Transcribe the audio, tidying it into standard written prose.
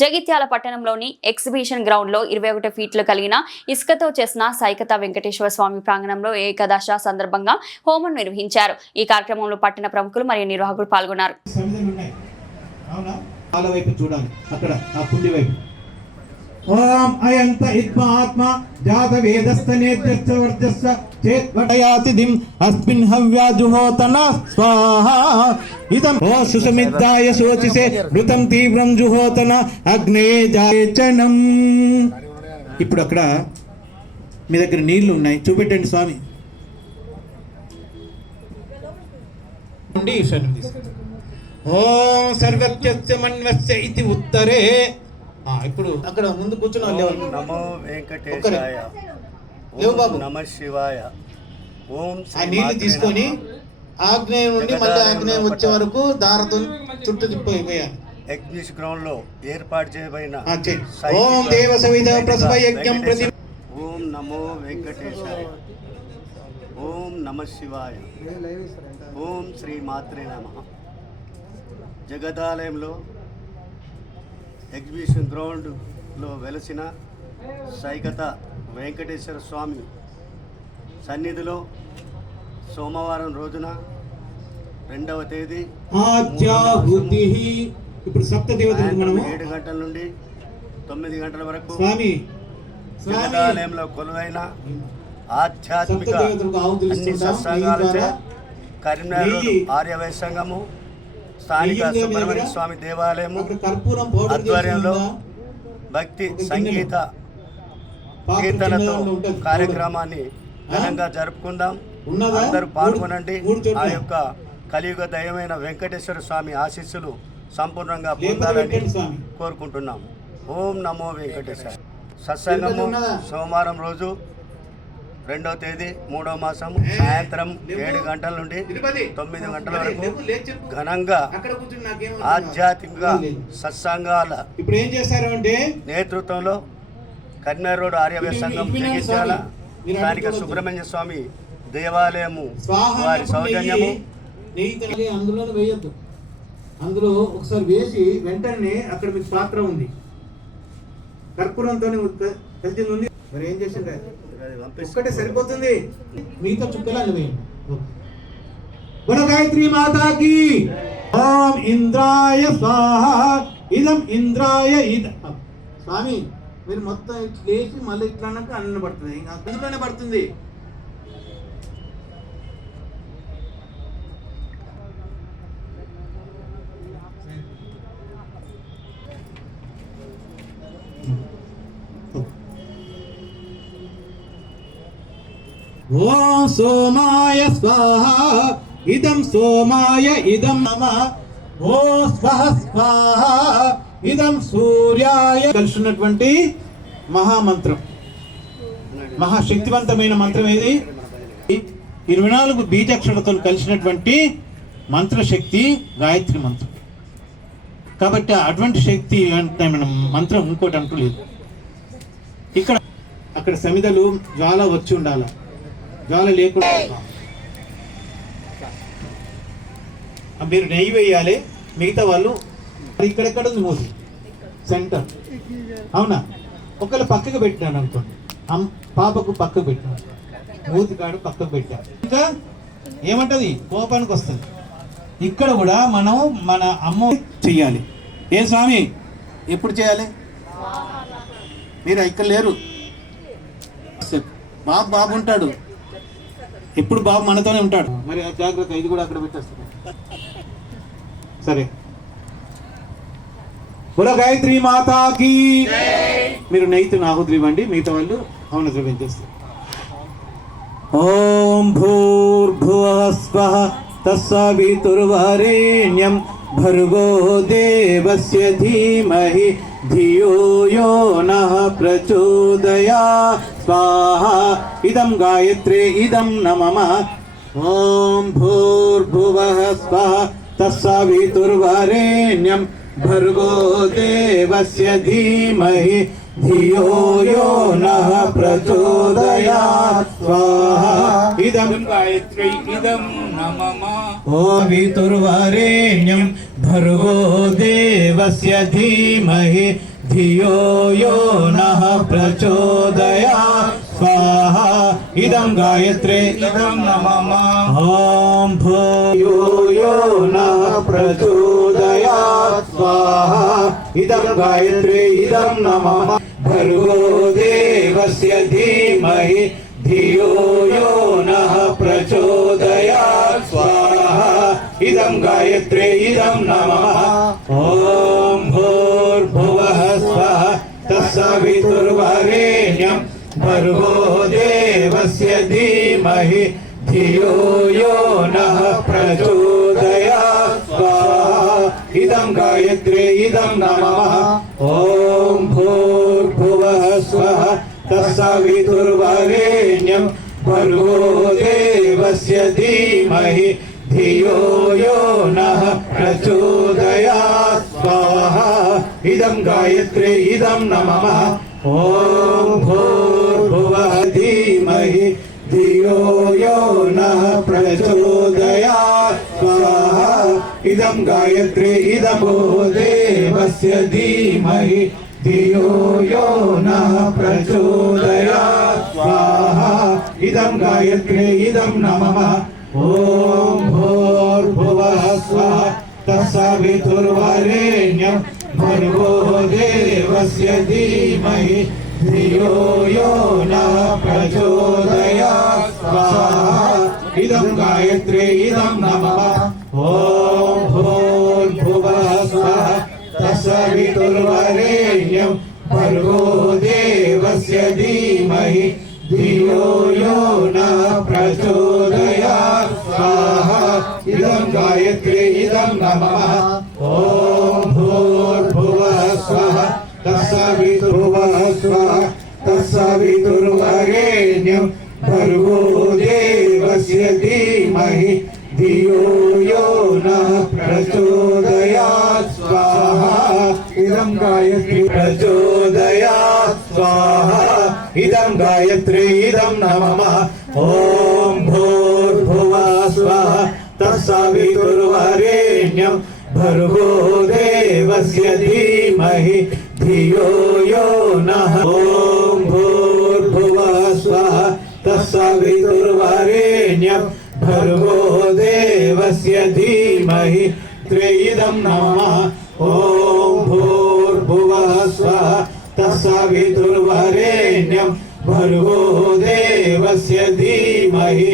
జగిత్యాల పట్టణంలోని exhibition ground లో 21 ఫీట్లు కలిగిన ఇసుకతో చేసిన సైకత వెంకటేశ్వర స్వామి ప్రాంగణంలో ఏకాదశ సందర్భంగా హోమం నిర్వహించారు. ఈ కార్యక్రమంలో పట్టణ ప్రముఖులు మరియు నిర్వాహకులు పాల్గొన్నారు. ఓం అయంత ఇద్మాత్మ జాత వేదస్థ నేత్యస్థ వర్చస్స చేత్వయాతి దిం అస్మిన్ హవ్యాజుహోతన స్వాహా ఇదం ఓ సుసమిద్దాయ శోచిసే ఋతం తీవ్రం జుహోతన అగ్నే జాయచనం. ఇప్పుడు అక్కడ మీ దగ్గర నీళ్లు ఉన్నాయి, చూపెట్టండి స్వామి. ఓం సర్వత్యస్య మన్వస్య ఇది ఉత్తరే. ఇప్పుడు అక్కడ ముందు కూర్చున్న నమో వెంకటేశాయ, ఓం నమ శివాయ. ఓం ఆ నీళ్లు తీసుకొని ఆగ్నేయం నుండి మళ్ళీ ఆగ్నేయం వచ్చే వరకు దారతో చుట్టూ తిప్పిపోయాలి. ఎగ్జిబిషన్ గ్రౌండ్ లో ఏర్పాటు చేయబడిన ఓం దేవ సవిత ప్రసవ యజ్ఞం ప్రతి ఓం నమో వెంకటేశాయ, ఓం నమ శివాయ, ఓం శ్రీ మాత్రే నమః. జగదాలయంలో ఎగ్జిబిషన్ గ్రౌండ్లో వెలసిన సైకత వెంకటేశ్వర స్వామి సన్నిధిలో సోమవారం రోజున 2వ తేదీ ఇప్పుడు సప్తదేవతలకు 7 గంటల నుండి 9 గంటల వరకు జగదాలయంలో కొలువైన ఆధ్యాత్మిక అన్ని సత్సంగాలచే కరీంనగర్ ఆర్యవైశ్య సంఘము, స్థానిక సుబ్రహ్మణ్య స్వామి దేవాలయము ఆధ్వర్యంలో భక్తి సంగీత కీర్తనతో కార్యక్రమాన్ని ఘనంగా జరుపుకుందాం. అందరూ పాల్గొనండి. ఆ యొక్క కలియుగ దైవమైన వెంకటేశ్వర స్వామి ఆశీస్సులు సంపూర్ణంగా పొందాలని కోరుకుంటున్నాం. ఓం నమో వెంకటేశ్వర. సత్సంగము సోమవారం రోజు 2వ తేదీ 3వ మాసం సాయంత్రం 7 గంటల నుండి 9 గంటల వరకు ఘనంగా ఆధ్యాత్మిక సత్సంగాల నేతృత్వంలో కరీంనగర్ రోడ్ ఆర్యవైశ్య సంఘం జగిత్యాల స్థానిక సుబ్రహ్మణ్య స్వామి దేవాలయము వారి సౌజన్యము. అందులో వేయద్దు, అందులో ఒకసారి వేసి వెంటనే అక్కడ మీకు పాత్ర ఉంది, కర్పూరంతో కలిసింది ఉంది. మరి ఏం చేసిండ్రు? ఒక్కటే సరిపోతుంది, మిగతా చుక్కలు వేయండి. బోలో గాయత్రి మాతాకి. ఓం ఇంద్రాయ స్వాహ ఇదం ఇంద్రాయ ఇద. స్వామి మీరు మొత్తం లేచి మళ్ళీ ఇట్లా అన్నాక అన్న పడుతుంది, ఇంకా అందులోనే పడుతుంది. ఓం సోమాయ స్వాహ ఇదం సోమాయ ఇదం నమః. ఓం స్వహ స్వాహ ఇదం సూర్యాయ. కలిసినటువంటి మహామంత్రం, మహాశక్తివంతమైన మంత్రం ఏది? 24 బీజాక్షరాలతో కలిసినటువంటి మంత్రశక్తి గాయత్రి మంత్రం. కాబట్టి అటువంటి శక్తి మంత్రం ఇంకోటి అంటూ లేదు. ఇక్కడ అక్కడ సమిదలు జ్వాల వచ్చి ఉండాలి, జ్వాల లేకుండా మీరు నెయ్యి వేయాలి. మిగతా వాళ్ళు ఇక్కడెక్కడ ఉంది మూసి సెంటర్, అవునా? ఒకళ్ళు పక్కకు పెట్టినాను అనుకోండి, పాపకు పక్కకు పెట్టినాను, మూతి కాడు పక్కకు పెట్టాను, ఇంకా ఏమంటది కోపానికి వస్తుంది. ఇక్కడ కూడా మనం మన అమ్మ చెయ్యాలి. ఏ స్వామి ఎప్పుడు చేయాలి? మీరు ఇక్కడ లేరు, బాబు ఉంటాడు, ఎప్పుడు బాబు మనతోనే ఉంటాడు. మరి జాగ్రత్త, ఇది కూడా అక్కడ పెట్టేస్తుంది. సరే, బోలో గాయత్రి మాతాకి. మీరు నెయ్యితో ఆహుతి ఇవ్వండి, మిగతా వాళ్ళు హవన ద్రవ్యం చేస్తారు. ఓం భూర్భువః స్వః తస్సవితుర్వరేణ్యం భర్గో దేవస్య ధీమహి ధియో యో నః ప్రచోదయాత్ స్వాహా. ఇదం గాయత్రే ఇదం నమః. ఓం భూర్భువః స్వః తస్సవితుర్వరేణ్యం భర్గో దేవస్య ధీమహి धियो यो नः प्रचोदयात् स्वाहा इदं गायत्री इदं नमः ओमितुर्वरेण्यं भर्गो देवस्य धीमहि धियो यो नः प्रचोदयात् स्वाहा इदं गायत्री इदं नमः ॐ भूयो यो नः प्रचोदयात् स्वाहा इदं गायत्री इदं नमः भर्गो देवस्य धीमहि धियो यो नः प्रचोदयात् स्वाहा इदं गायत्री इदं नमः ॐ भूर्भुवः स्वः तत्सवितुर्वरेण्यं भर्गो देवस्य धीमहि धियो यो नः प्रचोदयात् स्वाहा इदं गायत्री इदं नमः ॐ भूर्भुवः स्वः तत्सवितुर्वरेण्यं भर्गो देवस्य धीमहि धियो यो नः प्रचोदयात् स्वाहा इदं गायत्री इदं नमः ॐ भूर्भुवः धीमहि धियो यो नः प्रचोदयात् स्वाहा इदं गायत्री इदं देवस्य धीमहि धियो यो नः प्रचोदयात् स्वाहा इदं गायत्री इदं नमः ॐ भूर्भुवः स्वः तत्सवितुर्वरेण्यं भर्गो देवस्य धीमहि धियो यो नः प्रचोदयात् स्वाहा इदं गायत्री इदं नमः ॐ भूर्भुवः स्वः तत्सवितुर्वरेण्यं भर्गो देवस्य धीमहि धियो यो नः प्रचोदयात् स्वाहा इदं गायत्री इदं नमः ॐ भूर्भुवः स्वः तत्सवितुर्वः स्वः तत्सवितुर्वरेण्यं भर्गो देवस्य धीमहि धियो यो नः प्रचोदयात् स्वाहा इदं गायत्री प्रचोदयात् स्वाहा इदं गायत्री इदं नमः ॐ भूर्भुवः स्वः तत्सवितुर्वरेण्यं भर्गो देवस्य धीमहि धियो यो नः ॐ भूर्भुवः स्वः तत्सवितुर्वरेण्यं भर्गो देवस्य धीमहि त्रिदं नमः ॐ भूर्भुवः स्वः तत्सवितुर्वरेण्यं भर्गो देवस्य धीमहि